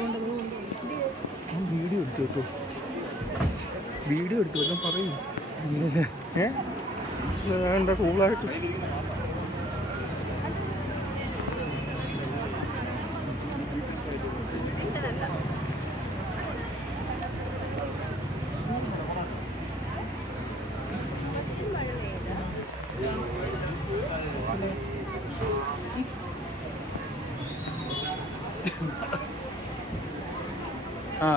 ഞാൻ വീഡിയോ എടുത്തു കേട്ടോ. വീഡിയോ എടുത്തു എല്ലാം പറയും. ഏ? വേണ്ട കൂളായിട്ട് ആ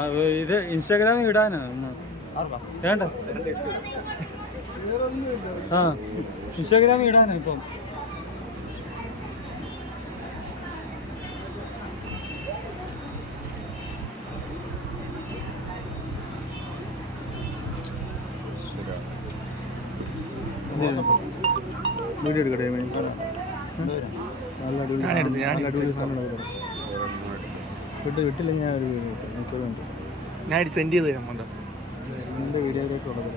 ഇത് ഇൻസ്റ്റാഗ്രാമിൽ ഇടാനാണ്. വേണ്ട. ആ ഇൻസ്റ്റാഗ്രാമിൽ ഇടാനാ ഇപ്പം. വീഡിയോ എടുക്കട്ടെ ഞാൻ? നല്ല അടിപൊളി നല്ല അടിപൊളി സാധനങ്ങളൊക്കെ തരാം. വിട്ട് വിട്ടില്ല ഞാൻ ഒരു വീഡിയോ ഇട്ടു. എനിക്കത് ഉണ്ട്. ഞാൻ സെൻഡ് ചെയ്ത് തരാം വേണ്ട നിന്റെ വീഡിയോയിലേക്ക് ഉള്ളത്